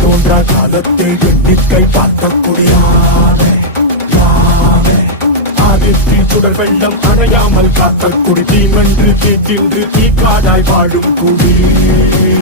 தோன்றா காலத்தில் எண்ணிக்கை பார்க்கக்கூடியாவே ஆதித்தி சுடர் வெள்ளம் அணையாமல் காத்தல் குடி தீமென்று தீ தின்று தீக்காதாய் வாழும் குடி